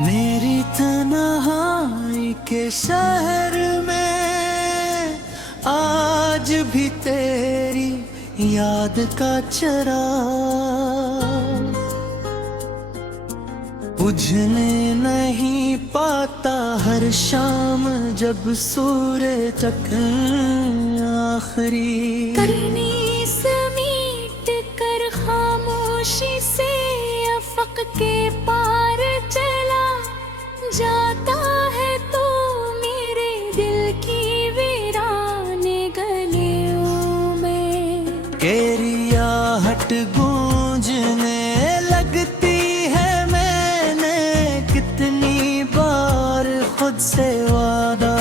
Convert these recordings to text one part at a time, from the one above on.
मेरी तन्हाई के शहर में आज भी तेरी याद का चिराग बुझने नहीं पाता हर शाम जब सूरज आखिरी करनी समीट कर खामोशी से अफक के पार चला जाता है तो मेरे दिल की वीराने गलियों में केरियाहट गूंजने लगती है। मैंने कितनी बार खुद से वादा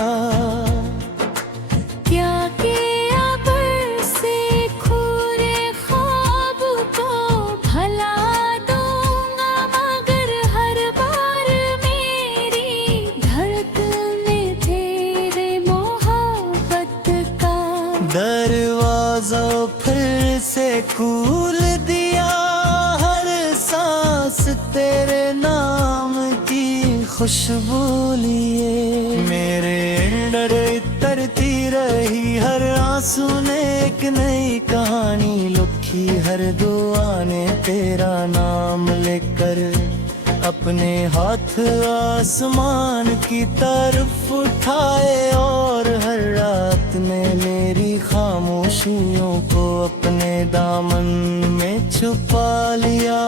क्या किया बरसे खूरे ख्वाब को भला दूंगा मगर हर बार मेरी धड़कन में तेरे मोहब्बत का दरवाजा फिर से खोल दिया। हर सांस तेरे नाम की खुशबू लिए मेरे अंदर तरती रही। हर आंसू ने एक नई कहानी लिखी। हर दुआ ने तेरा नाम लेकर अपने हाथ आसमान की तरफ उठाए और हर रात ने मेरी खामोशियों को अपने दामन में छुपा लिया।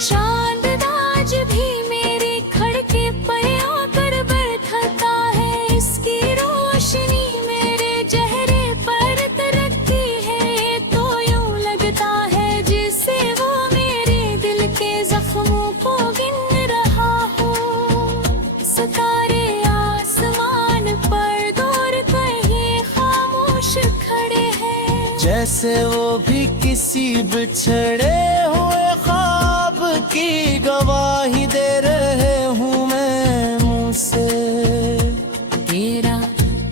चांद आज भी मेरे खड़के पर आकर बैठता है। इसकी रोशनी मेरे चेहरे पर तरकती है। तो यूं लगता है जिसे वो मेरे दिल के जख्मों को गिन रहा हो। सितारे आसमान पर दूर कहीं खामोश खड़े हैं। जैसे वो भी किसी बिछड़े हुए ख्वाब की गवाही दे रहे हूँ मैं मुँह से। तेरा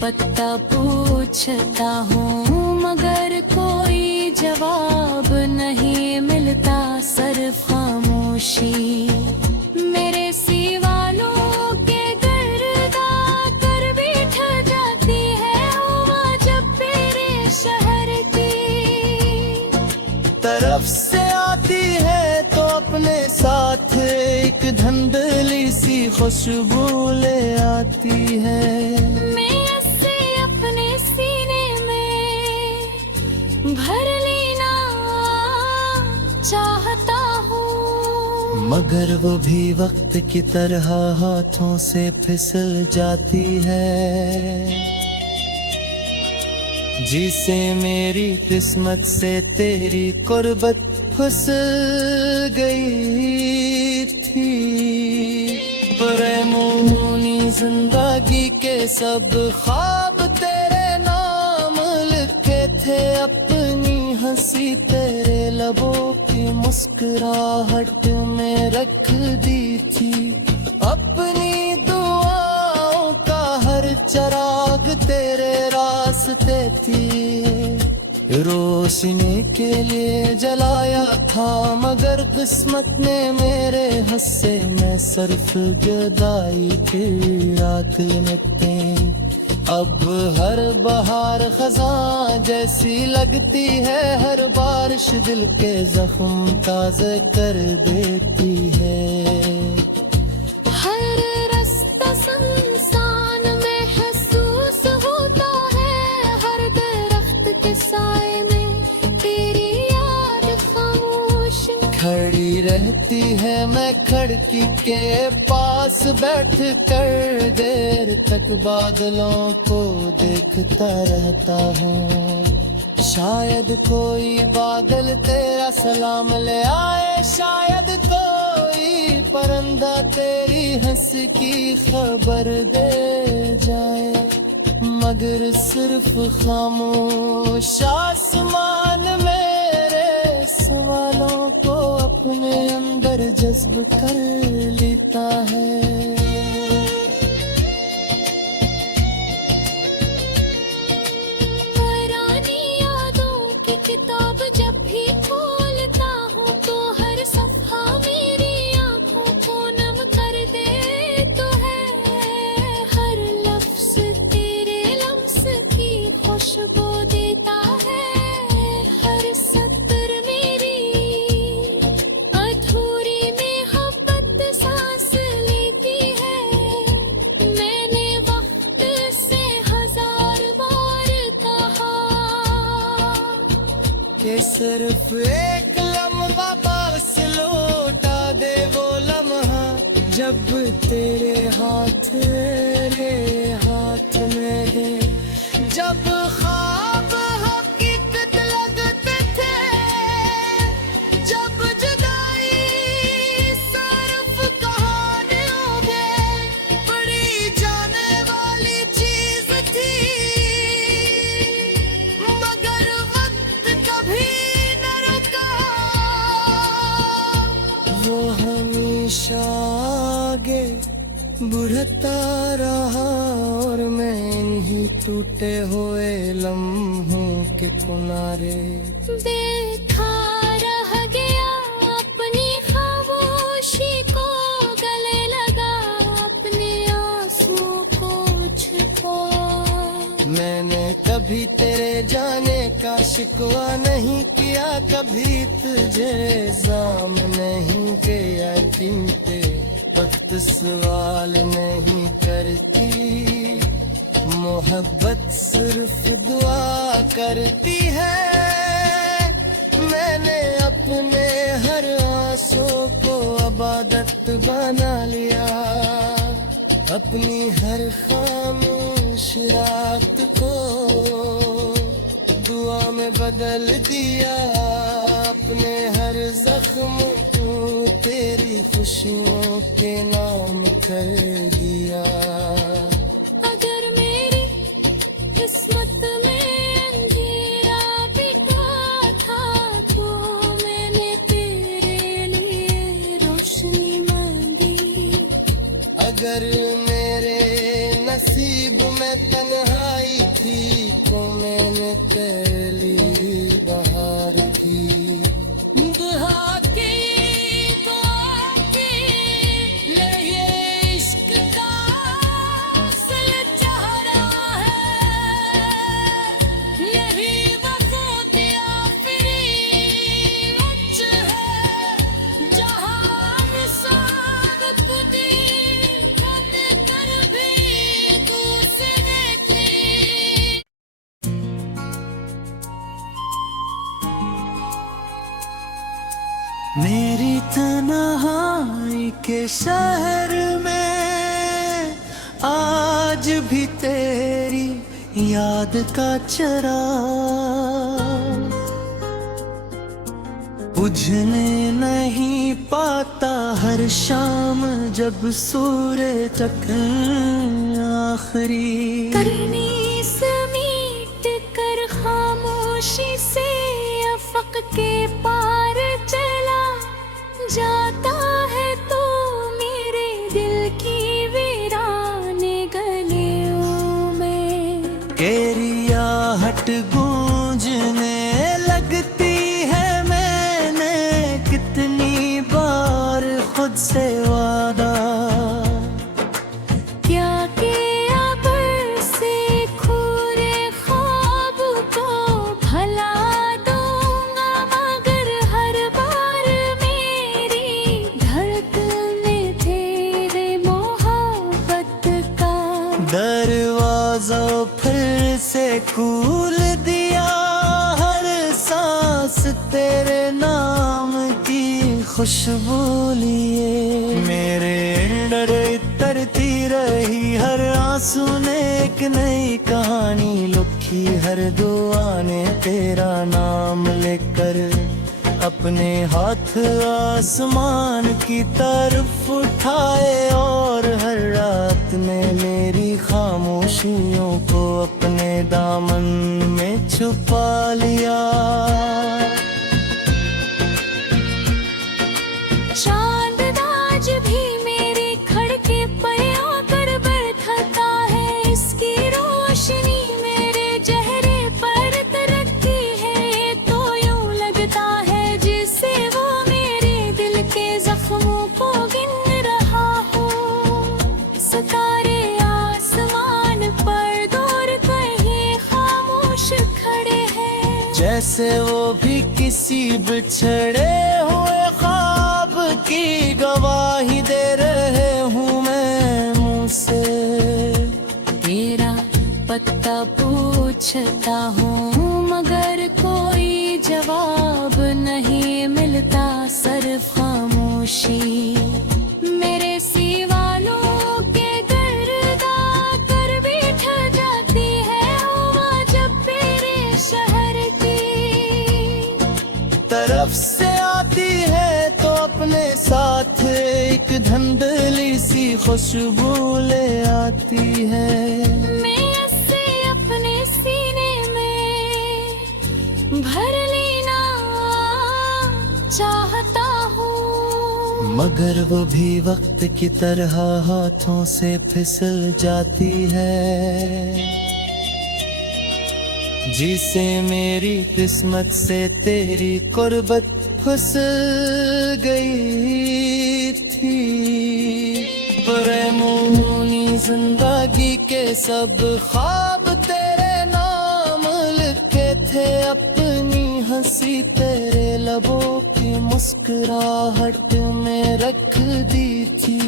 पत्ता पूछता हूँ मगर कोई जवाब नहीं मिलता। सिर्फ खामोशी मेरे सिवालों के गर्दा कर बैठ जाती है। हुआ जब तेरे शहर की तरफ से आती है तो अपने साथ एक धुंधली सी खुशबू ले आती है। मैं इसे अपने सीने में भर लेना चाहता हूँ मगर वो भी वक्त की तरह हाथों से फिसल जाती है। जिसे मेरी किस्मत से तेरी कुर्बत फिसल गई थी। परेमूनी जिंदगी के सब ख्वाब तेरे नाम लिखे थे। अपनी हंसी तेरे लबों की मुस्कुराहट में रख दी थी। अपनी दुआओं का हर चिराग तेरे रास्ते थी। रोशनी के लिए जलाया था मगर किस्मत ने मेरे हिस्से में सिर्फ जुदाई की रात लगते। अब हर बहार खज़ां जैसी लगती है। हर बारिश दिल के जख्म ताज़े कर देती है। हर रास्ता सुनसान महसूस होता है। हर दरख्त के साए में तेरी याद खामोश खड़ी रहती है। मैं खिड़की के पास बैठ कर देर तक बादलों को देखता रहता हूँ। शायद कोई बादल तेरा सलाम ले आए। शायद कोई परिंदा तेरी हंस की खबर दे जाए। मगर सिर्फ खामोश आसमान मेरे सवालों को अपने अंदर जज्ब कर लेता है। पुरानी यादों की किताब जब भी खोलता हूँ तो हर सिर्फ एक लम्हा पास लौटा दे वो लम्हा जब तेरे हाथ में है, जब ख्वाब हकीकत लगते थे, जब जुदाई सिर्फ कहानियों में पड़ी जाने वाली चीज थी, मगर वक्त कभी न रुका, वो हमेशा आगे बढ़ता रहा और मैं इन्हीं टूटे हुए लम्हों के किनारे देखा रह गया, अपनी खामोशी को गले लगा, अपने आंसुओं को छुपा। मैंने कभी तेरे जाने का शिकवा नहीं किया, कभी तुझे इल्जाम नहीं किया, चिंते वक्त सवाल नहीं करती, मोहब्बत सिर्फ दुआ करती है। मैंने अपने हर आंसू को इबादत बना लिया, अपनी हर खामोश रात को दुआ में बदल दिया, अपने हर जख्म को तेरी खुशियों के नाम कर दिया। अगर मेरी किस्मत में अंधेरा बिठा था तो मैंने तेरे लिए रोशनी मांगी, अगर मेरे नसीब में तन्हाई थी तो मैंने तेरे लिए बहार की। मेरी तन्हाई के शहर में आज भी तेरी याद का चिराग बुझने नहीं पाता, हर शाम जब सूरज आखिरी करनी समीट कर खामोशी से अफक के पार चला जाता है तो मेरे दिल की वीराने गलियों में तेरी आहट गूंजने लगती है, मैंने कितनी बार खुद से वादा क्या किया बरसे खूरे ख्वाब को भला दूंगा, मगर हर बार मेरी धड़कन में तेरे मोहब्बत का दरवाजा फिर से खोल दिया, हर सांस तेरे नाम की खुशबू लिए, मेरे अंदर तरती रही हर आंसू ने एक नई कहानी लिखी, हर दुआ ने तेरा नाम लेकर अपने हाथ आसमान की तरफ उठाए, और हर रात में मेरी खामोशियों को अपने दामन में छुपा लिया। चांद आज भी मेरे खड़के पर आकर बैठता है, इसकी रोशनी मेरे चेहरे पर तरकती है, तो यूं लगता है जिसे वो मेरे दिल के जख्मों को गिन रहा हो। सितारे आसमान पर दूर कहीं खामोश खड़े हैं, जैसे वो भी किसी बिछड़े हुए ख्वाब की गवाही दे रहे हूँ मैं मुँह से। तेरा पत्ता पूछता हूँ मगर कोई जवाब नहीं मिलता, सिर्फ खामोशी मेरे सिवालों के गर्दा कर बैठ जाती है हवा जब तेरे शहर की तरफ से आती है तो अपने साथ एक धुंधली सी खुशबू ले आती है। मैं ऐसे अपने सीने में भर लेना चाहता हूँ, मगर वो भी वक्त की तरह हाथों से फिसल जाती है। जिसे मेरी किस्मत से तेरी कुर्बत फिसल गई थी। प्रेमोनी जिंदगी के सब ख्वाब तेरे नाम लिखे थे, अपनी हंसी तेरे लबों की मुस्कुराहट में रख दी थी।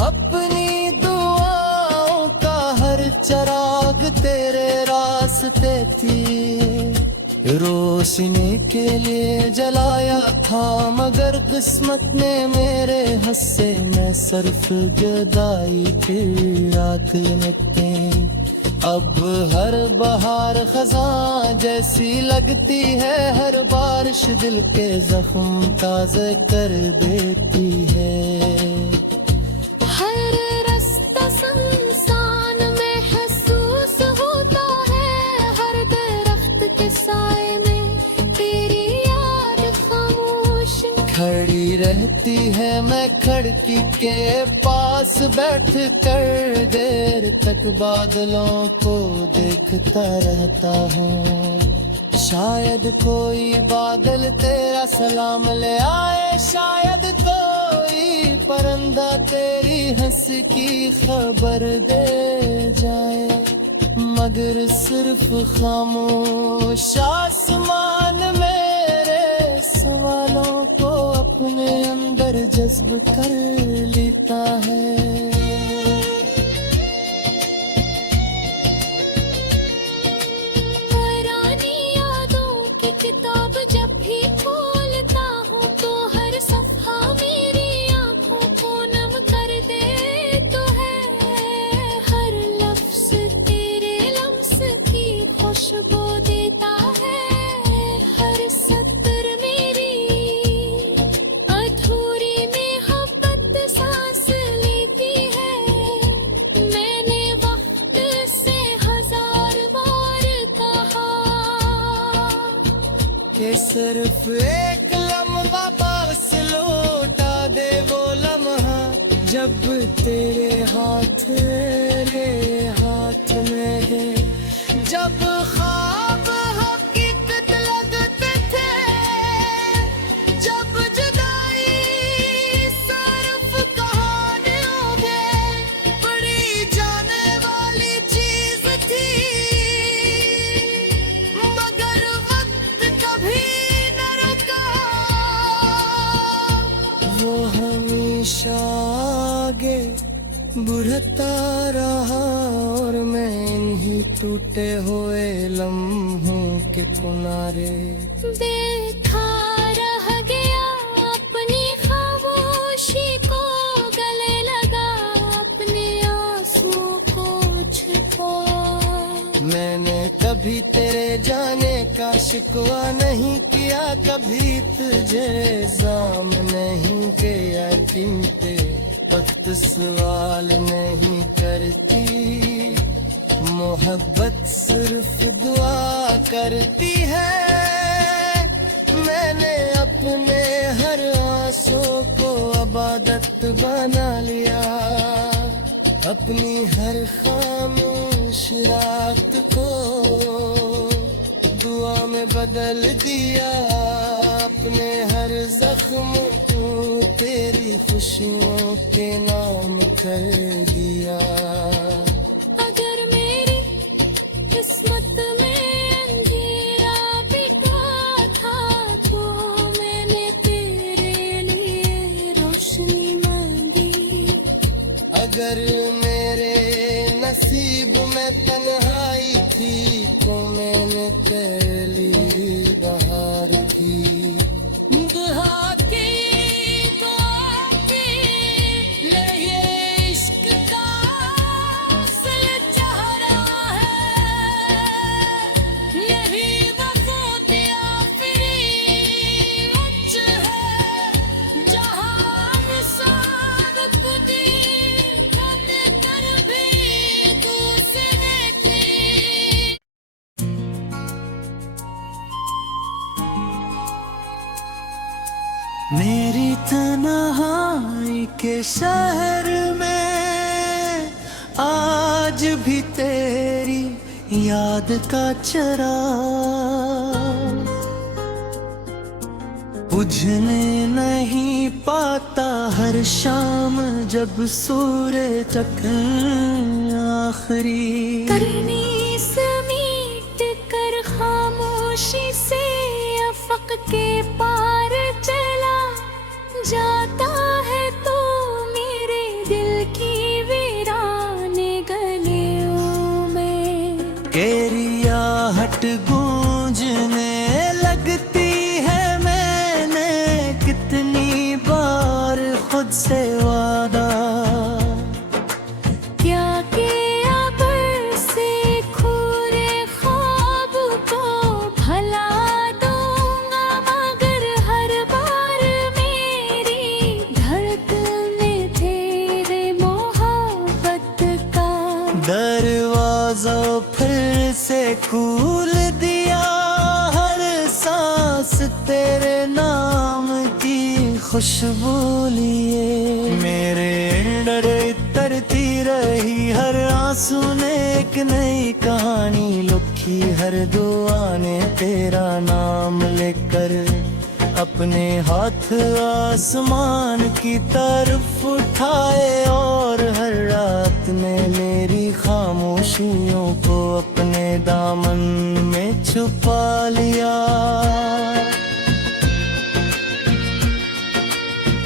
अपनी दुआओं का हर चिराग तेरे रास्ते थी। रोशनी के लिए जलाया था मगर किस्मत ने मेरे हिस्से में सिर्फ जुदाई की राख लगते। अब हर बहार खज़ां जैसी लगती है, हर बारिश दिल के जख्म ताज़े कर देती है। हर रास्ता सुनसान महसूस होता है, हर दरख्त के साए में तेरी याद खामोश खड़ी रहती है। मैं खिड़की के पास बैठ कर देर तक बादलों को देखता रहता हूँ। शायद कोई बादल तेरा सलाम ले आए, शायद कोई परिंदा तेरी हंस की खबर दे जाए, मगर सिर्फ खामोश आसमान मेरे सवालों को अपने अंदर जज्ब कर लेता है। पुरानी यादों की किताब जब भी खोलता हूँ तो हर सफ़ा मेरी आँखों को नम कर दे तो है। हर लफ्ज़ तेरे लम्स की खुशबू देता है, हर सत्र मेरी अधूरी मोहब्बत सांस लेती है। मैंने वक्त से हजार बार कहा कि सिर्फ एक लम्हा पास लौटा दे, वो लम्हा जब तेरे हाथ मेरे हाथ में है। जब ख्वाब हकीकत लगते थे, जब जुदाई सिर्फ कहानियों में बड़ी जाने वाली चीज थी, मगर वक्त कभी न रुका। वो हमेशा आगे बढ़ता रहा और मैं इन्हीं टूटे हुए लम्हों के किनारे देखा रह गया, अपनी खामोशी को गले लगा, अपने आंसुओं को छिपा। मैंने कभी तेरे जाने का शिकवा नहीं किया, कभी तुझे इल्जाम नहीं किया, चिंते वक्त सवाल नहीं करती। मोहब्बत सिर्फ दुआ करती है। मैंने अपने हर आंसू को इबादत बना लिया, अपनी हर खामोश रात को दुआ में बदल दिया, अपने हर जख्म को तेरी खुशियों के नाम कर दिया। अगर मेरी किस्मत में अंधेरा बिठा था तो मैंने तेरे लिए रोशनी मांगी। अगर मेरे नसीब में तन्हाई थी तो मैंने पहली बहार की। दहाकी तो आती ले ये इश्क का असल चेहरा है, यही वफात आखिरी उच्च है, जहां इंसान खुदी होने पर भी दूसरे की। मेरी तन्हाई के शहर में आज भी तेरी याद का चिराग बुझने नहीं पाता हर शाम जब सूरज तक आखिरी करनी समीट कर खामोशी से अफक के पार चला जाता है तो मेरे दिल की वीराने गलियों में। तेरी आहट गूंजने लगती है, मैंने कितनी बार खुद से वादा क्या किया बरसे खूरे ख्वाब को भला दूंगा, मगर हर बार मेरी धड़कने तेरे मोहब्बत का दरवाजा फिर से खोल दिया, हर सांस तेरे नाम की खुशबू लिए। मेरे अंदर तरती रही हर आंसू ने एक नई कहानी लिखी, हर दुआ ने तेरा नाम लेकर अपने हाथ आसमान की तरफ उठाए, और हर रात ने मेरी खामोशियों को अपने दामन में छुपा लिया।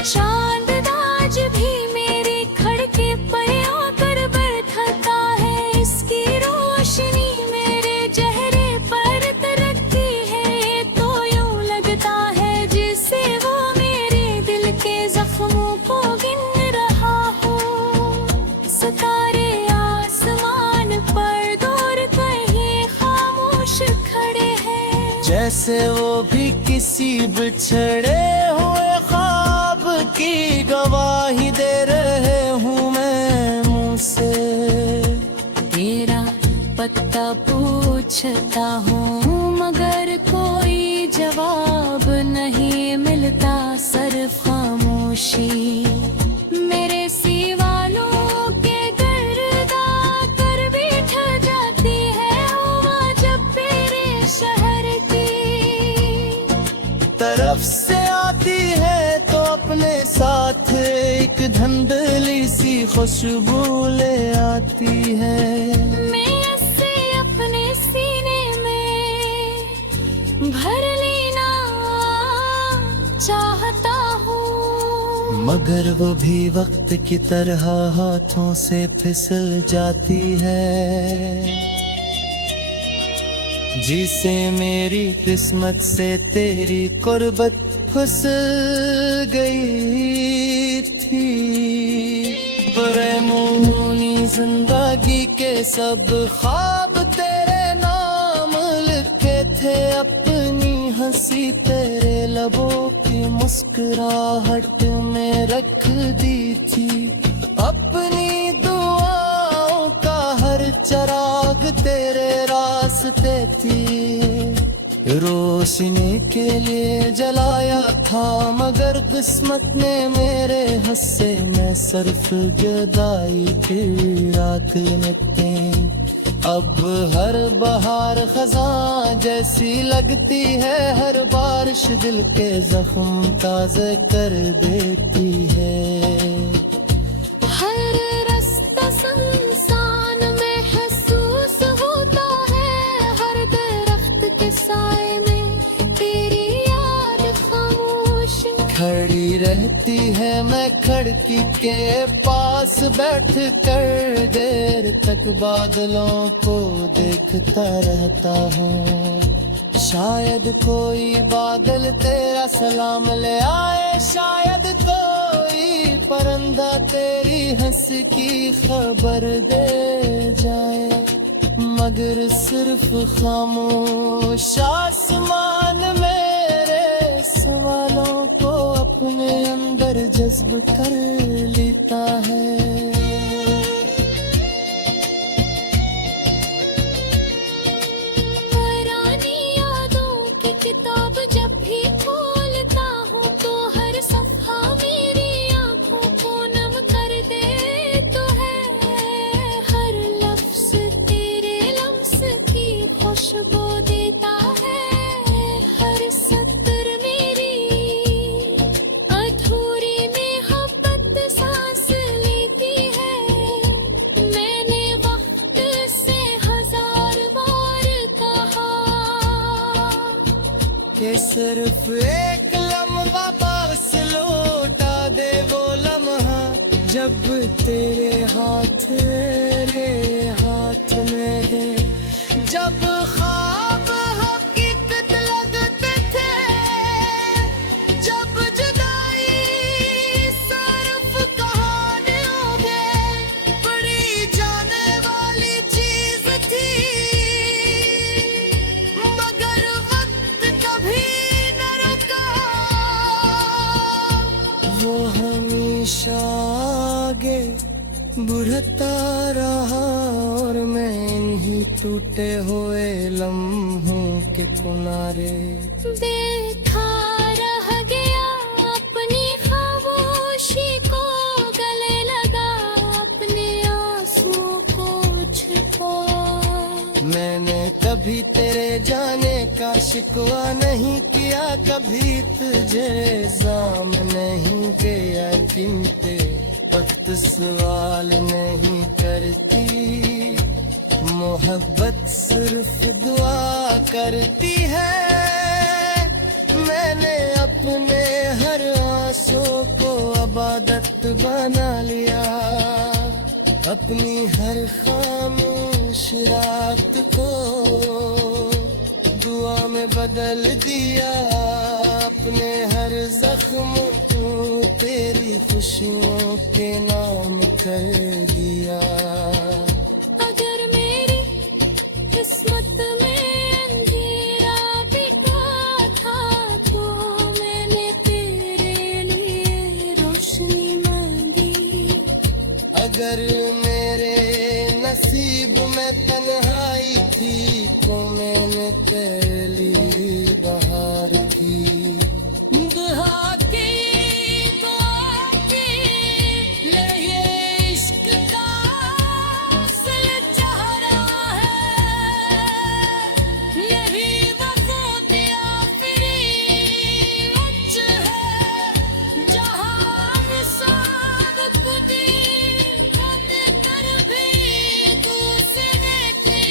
चांद आज भी मेरे खड़के पर आकर बैठता है, इसकी रोशनी मेरे चेहरे पर तरकती है, तो यूं लगता है जिसे वो मेरे दिल के जख्मों को गिन रहा हो। सितारे आसमान पर दूर कहीं खामोश खड़े हैं, जैसे वो भी किसी बिछड़े हुए ख्वाब की गवाही दे रहे हूँ मैं मुँह से। तेरा पत्ता पूछता हूँ मगर कोई जवाब नहीं मिलता, सिर्फ खामोशी मेरे सिवालों के गर्दा कर बैठ जाती है हवा जब मेरे शहर की तरफ से आती है, तो अपने साथ एक धुंधली सी खुशबू ले आती है। मैं इसे अपने सीने में भर लेना चाहता हूँ, मगर वो भी वक्त की तरह हाथों से फिसल जाती है, जिसे मेरी किस्मत से तेरी कुर्बत फिसल गई थी। प्रेमोनी जिंदगी के सब ख्वाब तेरे नाम लिखे थे, अपनी हंसी तेरे लबों की मुस्कुराहट में रख दी थी, अपनी दुआओं का हर चिराग तेरे रास्ते थी। रोशनी के लिए जलाया था, मगर किस्मत ने मेरे हिस्से में सिर्फ जुदाई की राख लगते। अब हर बहार खज़ां जैसी लगती है, हर बारिश दिल के जख्म ताज़े कर देती है। हर रास्ता सुनसान महसूस होता है, हर दरख्त के साए में तेरी याद खामोश खड़ी रह करती है मैं खिड़की के पास बैठ कर देर तक बादलों को देखता रहता हूँ। शायद कोई बादल तेरा सलाम ले आए, शायद कोई परिंदा तेरी हंस की खबर दे जाए, मगर सिर्फ खामोश आसमान मेरे सवालों को अपने अंदर जज्ब कर लेता है। पुरानी यादों की किताब जब भी खोलता हूँ तो हर सफ़ा मेरी आँखों को नम कर देता है। हर लफ्ज़ तेरे लम्स की खुशबू देता है, हर सत्र मेरी अधूरी मोहब्बत सांस लेती है। मैंने वक्त से हजार बार कहा कि सिर्फ एक लम्हा पास लौटा दे, वो लम्हा जब तेरे हाथ मेरे हाथ में है, जब ख्वाब हकीकत लगते थे, जब जुदाई सिर्फ कहानियों में पड़ी जाने वाली चीज थी, मगर वक्त कभी न रुका, वो हमेशा आगे बढ़ता रहा और मैं इन्हीं टूटे हुए लम्हों के किनारे देखा रह गया, अपनी खामोशी को गले लगा, अपने आंसुओं को छिपा। मैंने कभी तेरे जाने का शिकवा नहीं किया, कभी तुझे इल्जाम नहीं किया, चिंते वक्त सवाल नहीं करती, मोहब्बत सिर्फ दुआ करती है। मैंने अपने हर आंसू को इबादत बना लिया, अपनी हर खामोश रात को दुआ में बदल दिया, अपने हर जख्म को तेरी खुशियों के नाम कर दिया। अगर मेरी किस्मत में अंधेरा बिठा था तो मैंने तेरे लिए रोशनी मांगी, अगर मेरे नसीब में तन्हाई थी तो मैंने तेरे लिए बहार की। दुआ की तो आपकी ले ये इश्क का असल चेहरा है, यही वफात आखिरी उच्च है, जहाँ इंसान खुदी खुद कर भी दूसरे की।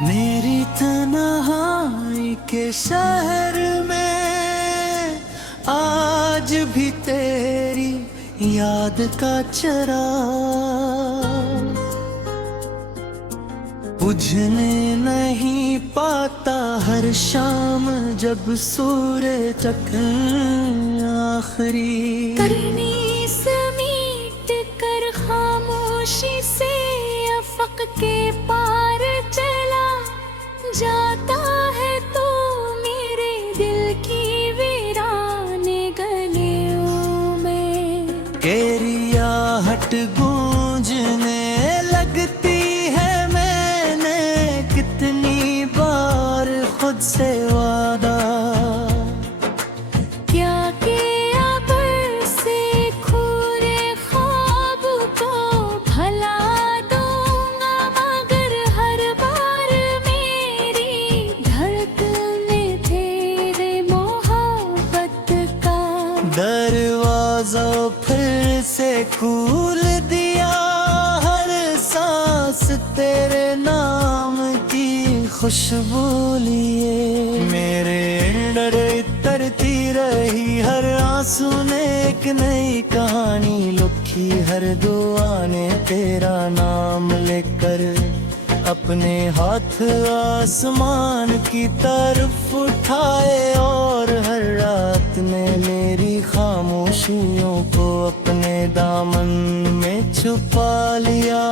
मेरी तन्हाई के शहर में आज भी तेरी याद का चराग बुझने नहीं पाता, हर शाम जब सूरज तक आखिरी करनी समीट कर खामोशी से अफक के पार चला जाता है तो मेरे दिल की वीराने गलियों में। तेरी आहट गूंजने लगती है, मैंने कितनी बार खुद से वादा क्या किया बरसे खूरे ख्वाब को भला दूंगा, मगर हर बार मेरी धड़कने तेरे मोहब्बत का दरवाजा फिर से खोल दिया, हर सांस तेरे नाम की खुशबू लिए। मेरे अंदर तरती रही हर आंसू ने एक नई कहानी लिखी, हर दुआ ने तेरा नाम लेकर अपने हाथ आसमान की तरफ उठाए, और हर रात ने मेरी खामोशियों को अपने दामन में छुपा लिया।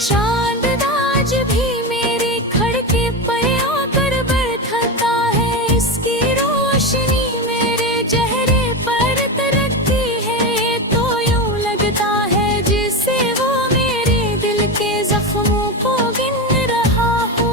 चांद आज भी मेरे खड़के पर आकर बैठता है, इसकी रोशनी मेरे चेहरे पर तरकती है। तो यूं लगता है जिसे वो मेरे दिल के जख्मों को गिन रहा हो।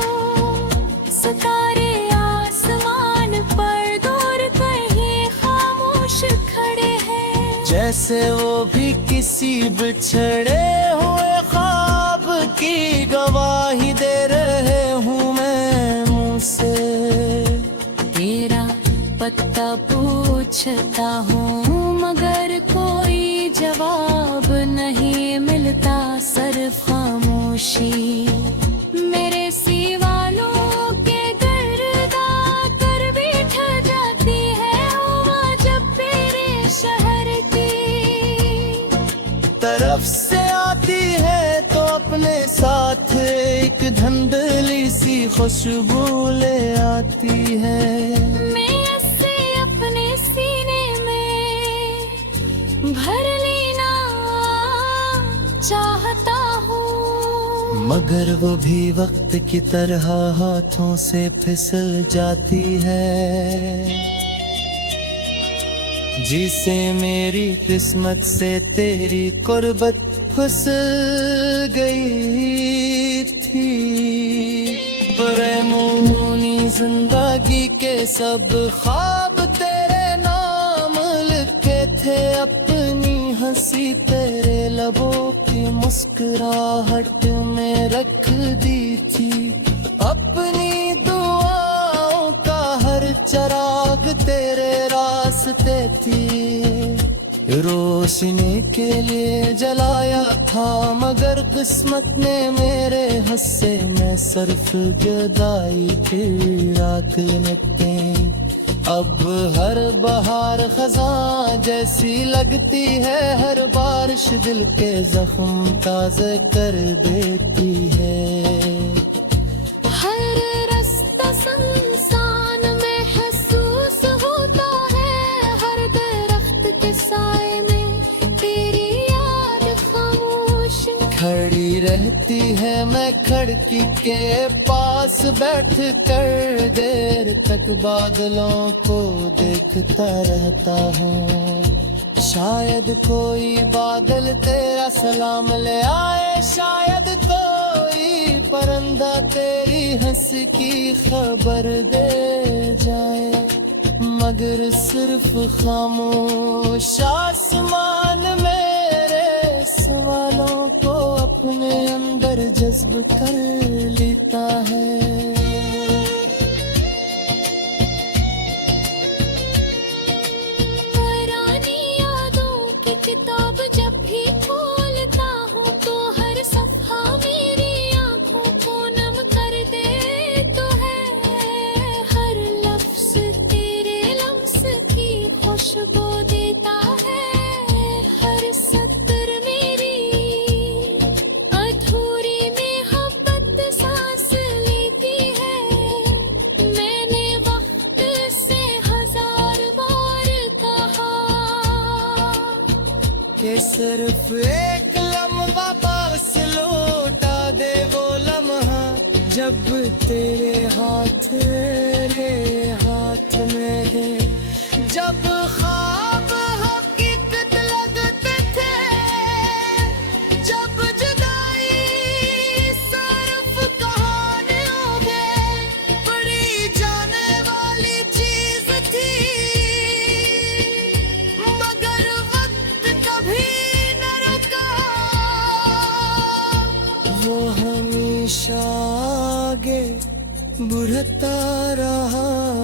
सितारे आसमान पर दूर कहीं खामोश खड़े हैं, जैसे वो भी किसी बिछड़े हुए ख्वाब की गवाही दे रहे हूँ मैं मुँह से। तेरा पत्ता पूछता हूँ मगर कोई जवाब नहीं मिलता, सिर्फ खामोशी मेरे सिवालों के गर्दा कर भी ठह जाती है हवा जब तेरे शहर की तरफ से आती है, तो अपने साथ एक धुंधली सी खुशबू ले आती है। मैं इसे अपने सीने में भर लेना चाहता हूँ, मगर वो भी वक्त की तरह हाथों से फिसल जाती है। जिसे मेरी किस्मत से तेरी कुर्बत फिसल गई थी। परेमूनी जिंदगी के सब ख्वाब तेरे नाम लिखे थे, अपनी हंसी तेरे लबों की मुस्कुराहट में रख दी थी। अपनी दुआओं का हर चराग तेरे रास्ते थी, रोशनी के लिए जलाया था, मगर किस्मत ने मेरे हिस्से में सिर्फ जुदाई की राख लगते। अब हर बहार खज़ां जैसी लगती है, हर बारिश दिल के जख्म ताज़े कर देती है। हर रास्ता सुनसान महसूस होता है, हर दरख्त के साए में तेरी याद खामोश खड़ी रहती है। मैं खिड़की के पास बैठ कर देर तक बादलों को देखता रहता हूँ। शायद कोई बादल तेरा सलाम ले आए, शायद कोई परिंदा तेरी हंस की खबर दे जाए, मगर सिर्फ खामोश आसमान मेरे सवालों को अपने अंदर जज्ब कर लेता है। पुरानी यादों की किताब जब भी खोलता हूँ, तो हर सफ़ा मेरी आँखों को नम कर देता है। हर लफ्ज़ तेरे लम्स की खुशबू देता है, हर सत्र मेरी अधूरी मोहब्बत सांस लेती है। मैंने वक्त से हजार बार कहा कि सिर्फ एक लम्हा पास लौटा दे, वो लम्हा जब तेरे हाथ में है, जब ख्वाब हकीकत लगते थे, जब जुदाई सिर्फ कहानियों में पड़ी जाने वाली चीज थी, मगर वक्त कभी न रुका, वो हमेशा आगे बढ़ता रहा।